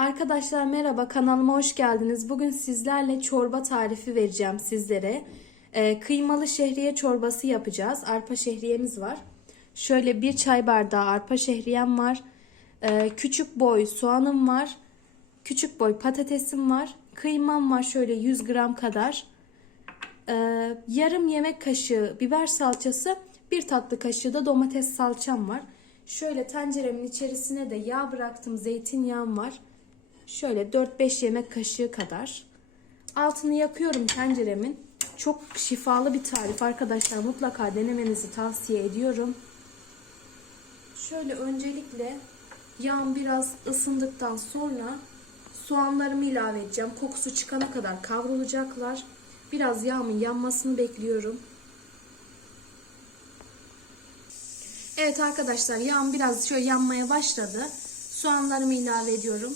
Arkadaşlar merhaba kanalıma hoş geldiniz. Bugün sizlerle çorba tarifi vereceğim sizlere. Ee, kıymalı şehriye çorbası yapacağız. Arpa şehriyemiz var. Şöyle bir çay bardağı arpa şehriyem var. Ee, küçük boy soğanım var. Küçük boy patatesim var. Kıymam var şöyle 100 gram kadar. Ee, yarım yemek kaşığı biber salçası, bir tatlı kaşığı da domates salçam var. Şöyle tenceremin içerisine de yağ bıraktım, zeytinyağım var. Şöyle 4-5 yemek kaşığı kadar. Altını yakıyorum tenceremin. Çok şifalı bir tarif arkadaşlar. Mutlaka denemenizi tavsiye ediyorum. Şöyle öncelikle yağım biraz ısındıktan sonra soğanlarımı ilave edeceğim. Kokusu çıkana kadar kavrulacaklar. Biraz yağımın yanmasını bekliyorum. Evet arkadaşlar yağım biraz şöyle yanmaya başladı. Soğanlarımı ilave ediyorum.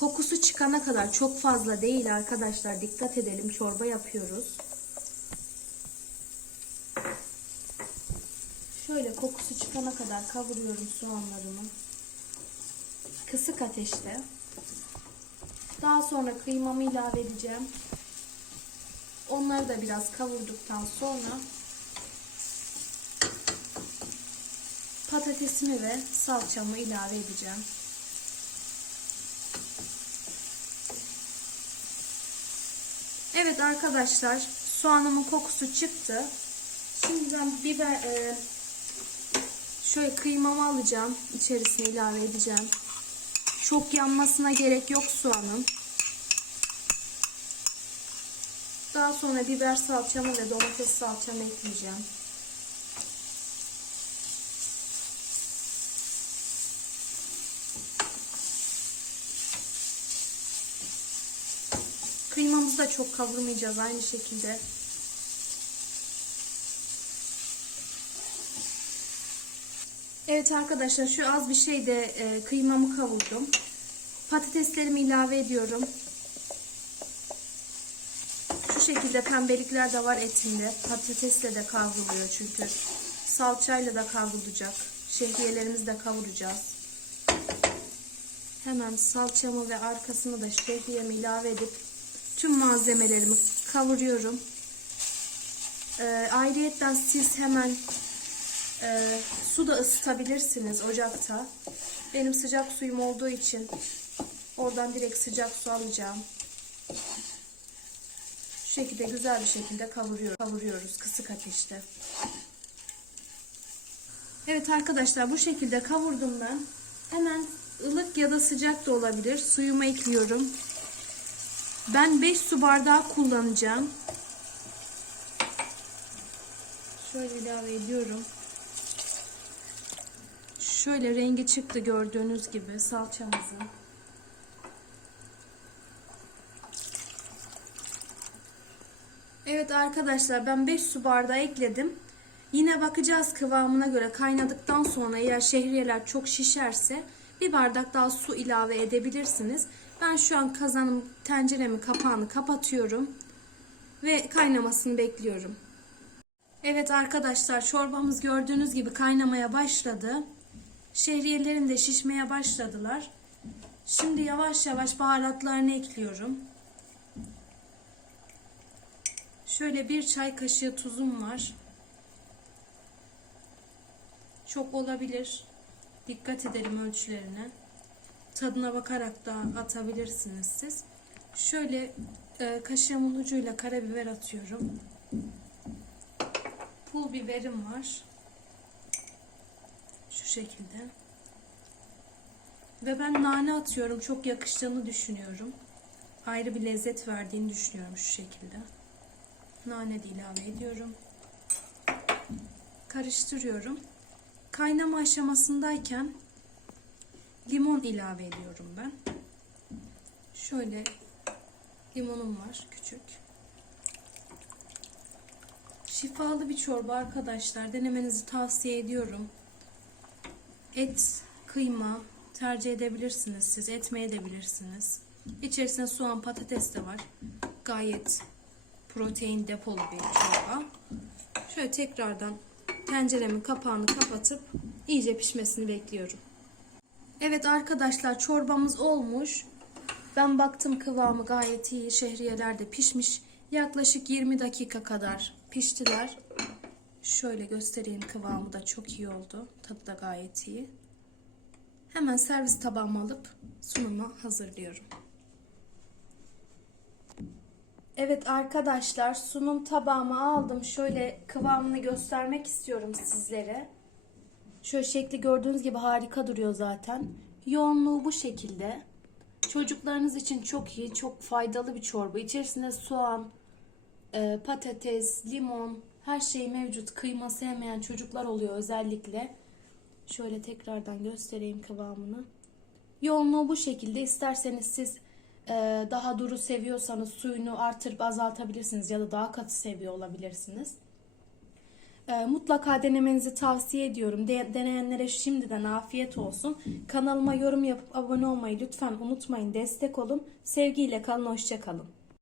Kokusu çıkana kadar çok fazla değil arkadaşlar. Dikkat edelim çorba yapıyoruz. Şöyle kokusu çıkana kadar kavuruyorum soğanlarımı. Kısık ateşte. Daha sonra kıymamı ilave edeceğim. Onları da biraz kavurduktan sonra patatesimi ve salçamı ilave edeceğim. Evet arkadaşlar soğanımın kokusu çıktı. Şimdi ben biber e, şöyle kıymamı alacağım. içerisine ilave edeceğim. Çok yanmasına gerek yok soğanın. Daha sonra biber salçamı ve domates salçamı ekleyeceğim. Kıymamızı da çok kavurmayacağız aynı şekilde. Evet arkadaşlar şu az bir şey de e, kıymamı kavurdum. Patateslerimi ilave ediyorum. Şu şekilde pembelikler de var etinde. Patatesle de kavruluyor çünkü. Salçayla da kavrulacak. Şehriyelerimizi de kavuracağız. Hemen salçamı ve arkasını da şehriyemi ilave edip tüm malzemelerimi kavuruyorum. Ee, ayrıyetten siz hemen e, su da ısıtabilirsiniz ocakta. Benim sıcak suyum olduğu için oradan direkt sıcak su alacağım. Şu şekilde güzel bir şekilde kavuruyor, kavuruyoruz kısık ateşte. Evet arkadaşlar bu şekilde kavurdum ben. Hemen ılık ya da sıcak da olabilir. Suyumu ekliyorum. Ben 5 su bardağı kullanacağım. Şöyle ilave ediyorum. Şöyle rengi çıktı gördüğünüz gibi salçamızın. Evet arkadaşlar ben 5 su bardağı ekledim. Yine bakacağız kıvamına göre kaynadıktan sonra eğer şehriyeler çok şişerse bir bardak daha su ilave edebilirsiniz. Ben şu an kazanım tenceremi kapağını kapatıyorum ve kaynamasını bekliyorum. Evet arkadaşlar çorbamız gördüğünüz gibi kaynamaya başladı. Şehriyelerim de şişmeye başladılar. Şimdi yavaş yavaş baharatlarını ekliyorum. Şöyle bir çay kaşığı tuzum var. Çok olabilir. Dikkat edelim ölçülerine. Tadına bakarak da atabilirsiniz siz. Şöyle e, kaşığımın ucuyla karabiber atıyorum. Pul biberim var. Şu şekilde. Ve ben nane atıyorum. Çok yakıştığını düşünüyorum. Ayrı bir lezzet verdiğini düşünüyorum şu şekilde. Nane de ilave ediyorum. Karıştırıyorum. Kaynama aşamasındayken limon ilave ediyorum ben. Şöyle limonum var küçük. Şifalı bir çorba arkadaşlar. Denemenizi tavsiye ediyorum. Et, kıyma tercih edebilirsiniz siz. Etmeye edebilirsiniz. İçerisinde soğan, patates de var. Gayet protein depolu bir çorba. Şöyle tekrardan tenceremin kapağını kapatıp iyice pişmesini bekliyorum. Evet arkadaşlar çorbamız olmuş. Ben baktım kıvamı gayet iyi. Şehriyeler de pişmiş. Yaklaşık 20 dakika kadar piştiler. Şöyle göstereyim kıvamı da çok iyi oldu. Tadı da gayet iyi. Hemen servis tabağıma alıp sunuma hazırlıyorum. Evet arkadaşlar sunum tabağıma aldım. Şöyle kıvamını göstermek istiyorum sizlere. Şöyle şekli gördüğünüz gibi harika duruyor zaten. Yoğunluğu bu şekilde. Çocuklarınız için çok iyi, çok faydalı bir çorba. İçerisinde soğan, e, patates, limon, her şey mevcut. Kıyma sevmeyen çocuklar oluyor özellikle. Şöyle tekrardan göstereyim kıvamını. Yoğunluğu bu şekilde. İsterseniz siz e, daha duru seviyorsanız suyunu artırıp azaltabilirsiniz ya da daha katı seviyor olabilirsiniz. E, mutlaka denemenizi tavsiye ediyorum. De- deneyenlere şimdiden afiyet olsun. Kanalıma yorum yapıp abone olmayı lütfen unutmayın. Destek olun. Sevgiyle kalın, hoşça kalın.